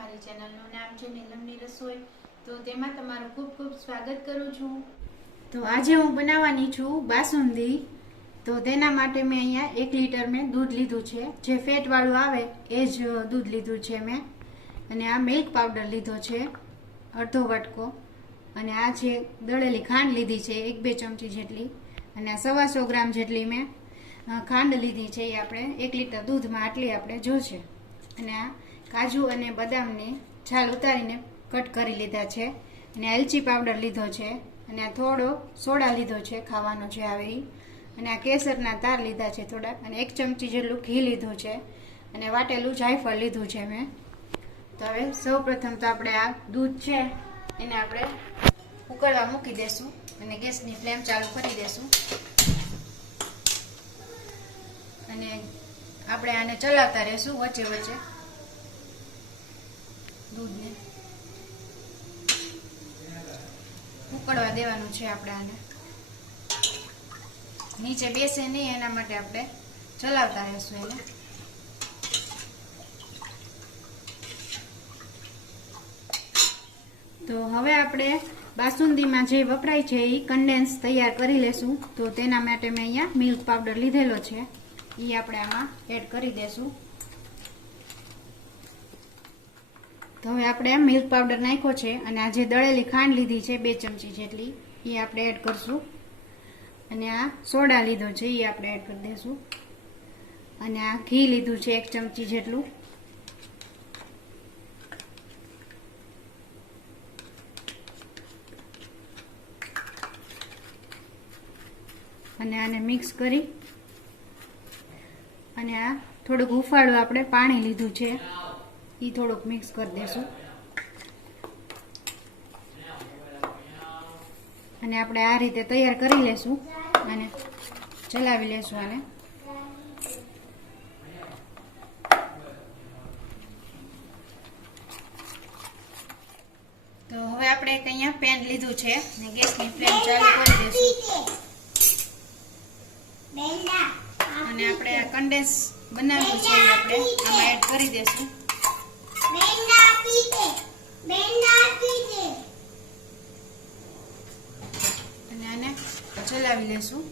મારી ચેનલનું નામ છે નીલમ ની રસોઈ। તો તેમાં તમારું ખૂબ ખૂબ સ્વાગત કરું છું। તો આજે હું બનાવવાની છું બાસુંદી। તો તેના માટે મેં અહીંયા 1 લીટર મેં દૂધ લીધું છે, જે ફેટ વાળું આવે એ જ દૂધ લીધું છે મેં। અને આ મિલ્ક પાવડર લીધો છે અડધો વાટકો, અને આ છે દળેલી ખાંડ લીધી છે 1-2 ચમચી જેટલી, અને આ 125 ગ્રામ જેટલી મેં ખાંડ લીધી છે। એ આપણે 1 લીટર દૂધમાં આટલી આપણે જોશે। અને આ કાજુ અને બદામની છાલ ઉતારીને કટ કરી લીધા છે, અને એલચી પાવડર લીધો છે, અને આ થોડો સોડા લીધો છે ખાવાનો છે આવી, અને આ કેસરના તાર લીધા છે થોડાક, અને 1 ચમચી જેટલું ઘી લીધું છે, અને વાટેલું જાયફળ લીધું છે મેં। તો હવે સૌ પ્રથમ તો આપણે આ દૂધ છે એને આપણે ઉકળવા મૂકી દેશું, અને ગેસની ફ્લેમ ચાલુ કરી દેશું, અને આપણે આને ચલાવતા રહેશું વચ્ચે વચ્ચે દૂધને ઉકળવા દેવાનું છે। આપણે આને નીચે બેસે નહીં એના માટે આપણે ચલાવતા રહેશું એને। તો હવે આપણે બાસુંદીમાં જે વપરાય છે એ કન્ડેન્સ તૈયાર કરી લેશું। તો તેના માટે મેં અહીંયા મિલ્ક પાવડર લીધેલો છે, એ આપણે આમાં એડ કરી દેશું। તો હવે આપણે મિલ્ક પાવડર નાખ્યો છે, અને આ જે દળેલી ખાંડ લીધી છે 2 ચમચી જેટલી એ આપણે એડ કરશું, અને આ સોડા લીધો છે એ આપણે એડ કરી દઈશું, અને આ ઘી લીધું છે 1 ચમચી જેટલું, અને આને મિક્સ કરી, અને આ થોડુંક હુંફાળું આપણે પાણી લીધું છે એ થોડુંક મિક્સ કરી દેશું, અને આપણે આ રીતે તૈયાર કરી લેશું, અને ચલાવી લેશું આને। તો હવે આપણે એક અહીંયા પેન લીધું છે, અને ગેસની ફ્લેમ ચાલુ કરી દેશું, અને આપણે આ કન્ડેન્સ બનાવ્યું છે એ આપણે આમાં એડ કરી દેશું, અને આને ચલાવી લેશું।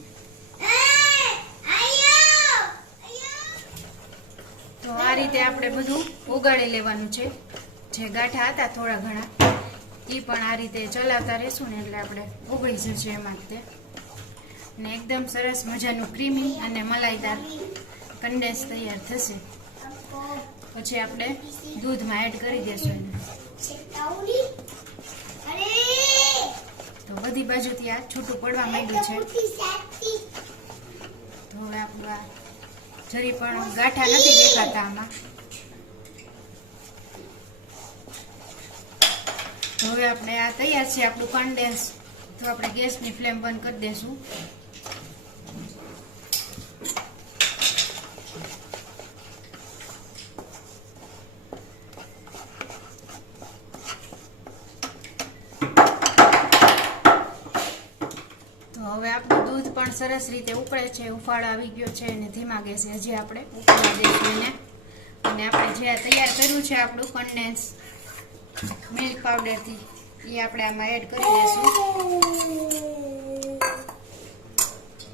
તો આ રીતે આપણે બધું ઓગાળી લેવાનું છે, જે ગાંઠા હતા થોડા ઘણા એ પણ આ રીતે ચલાવતા રહેશું ને એટલે આપણે ઓગળી જશે એમાં તે, અને એકદમ સરસ મજાનું ક્રીમી અને મલાઈદાર કન્ડેન્સ તૈયાર થશે। પછી આપણે દૂધમાં એડ કરી દેશું એને। તો બધી બાજુથી આ છૂટું પડવા માંડ્યું છે। તો હવે આપણું આ જરી પણ ગાંઠા નથી દેખાતા આમાં। તો હવે આપણે આ તૈયાર છે આપણું કન્ડેન્સ। તો આપણે ગેસની ફ્લેમ બંધ કરી દેશું, હવે આપણું દૂધ પણ સરસ રીતે ઉકળે છે, ઉફાળો આવી ગયો છે, અને ધીમા ગેસે હજી આપણે ઉકળવા દઈશું એને। અને આપણે જે તૈયાર કર્યું છે આપણું કન્ડેન્સ મિલ્ક પાવડરથી એ આપણે આમાં એડ કરી દઈશું,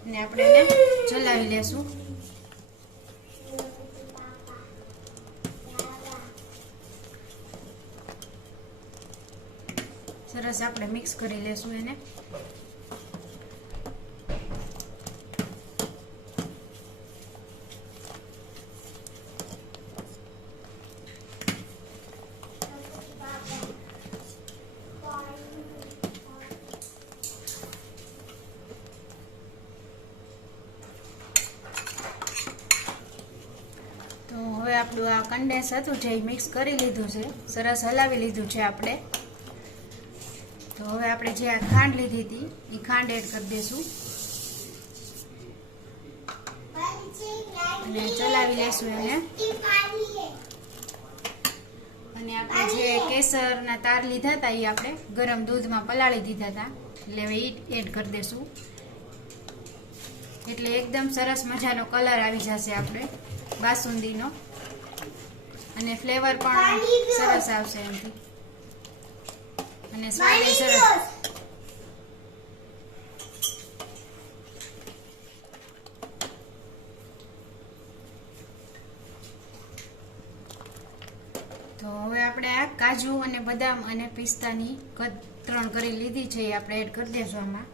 અને આપણે એને ચલાવી લેશું। સરસ આપણે મિક્સ કરી લેશું એને। હવે આપણું આ કન્ડેન્સ હતું જે મિક્સ કરી લીધું છે, સરસ હલાવી લીધું છે આપણે। તો હવે આપણે જે આ ખાંડ લીધી હતી એ ખાંડ એડ કરી દઈશું, અને ચલાવી લેશું એને. અને આપણે જે કેસરના તાર લીધા હતા એ આપણે ગરમ દૂધમાં પલાળી દીધા હતા, એટલે હવે એ એડ કરી દેશું. એટલે એકદમ સરસ મજાનો કલર આવી જશે આપણે બાસુંદીનો, અને ફ્લેવર પણ સરસ આવશે એનાથી, અને સ્વાદ સરસ. તો હવે આપણે આ કાજુ અને બદામ અને પિસ્તાની કતરણ કરી લીધી છે એ આપણે એડ કરી દઈશું આમાં.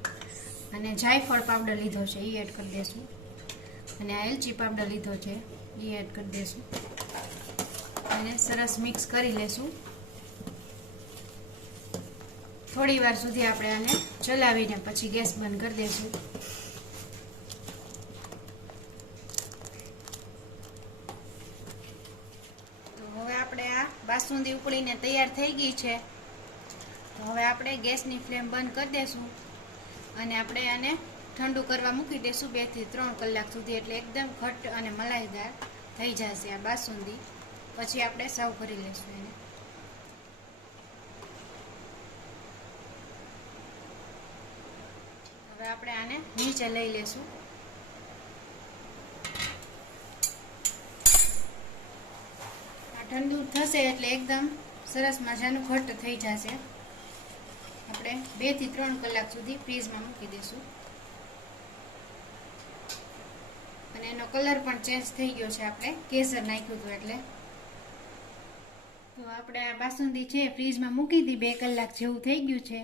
અને જાયફળ પાવડર લીધો છે એ એડ કરી દઈશું, અને આ એલચી પાવડર લીધો છે એ એડ કરી દઈશું, અને સરસ મિક્સ કરી લેશું. થોડી વાર સુધી આપણે આને ચલાવીને પછી ગેસ બંધ કરી દઈશું. તો હવે આપણે આ બાસુંદી ઉકળીને તૈયાર થઈ ગઈ છે. તો હવે આપણે ગેસની ફ્લેમ બંધ કરી દઈશું, અને આપણે આને ઠંડુ કરવા મૂકી દઈશું 2 થી 3 કલાક સુધી. એટલે એકદમ ઘટ્ટ અને મલાઈદાર થઈ જશે આ બાસુંદી. પછી આપણે સર્વ કરી લઈશું એને. હવે આપણે આને નીચે લઈ લઈશું. આ ઠંડુ થશે એટલે એકદમ સરસ મજાનું ઘટ્ટ થઈ જશે. આપણે 2 થી 3 કલાક સુધી ફ્રીઝમાં મૂકી દઈશું, અને એનો કલર પણ ચેન્જ થઈ ગયો છે, આપણે કેસર નાખ્યું હતું એટલે. તો આપણે આ બાસુંદી છે ફ્રીઝમાં મૂકી હતી, 2 કલાક જેવું થઈ ગયું છે,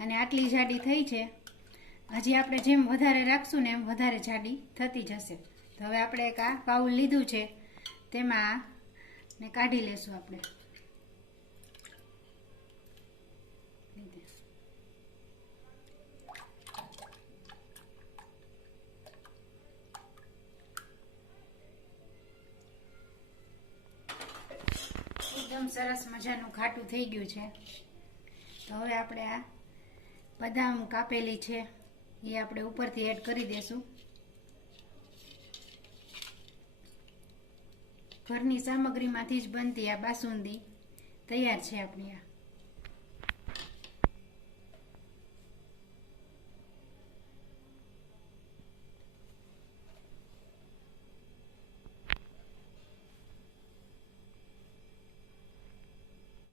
અને આટલી જાડી થઈ છે. હજી આપણે જેમ વધારે રાખશું ને એમ વધારે જાડી થતી જશે. તો હવે આપણે એક આ બાઉલ લીધું છે, તેમાં ને કાઢી લેશું આપણે. એકદમ સરસ મજાનું ઘાટું થઈ ગયું છે. તો હવે આપણે આ બદામ કાપેલી છે એ આપણે ઉપરથી એડ કરી દેશું. ઘરની સામગ્રીમાંથી જ બનતી આ બાસુંદી તૈયાર છે આપણી. આ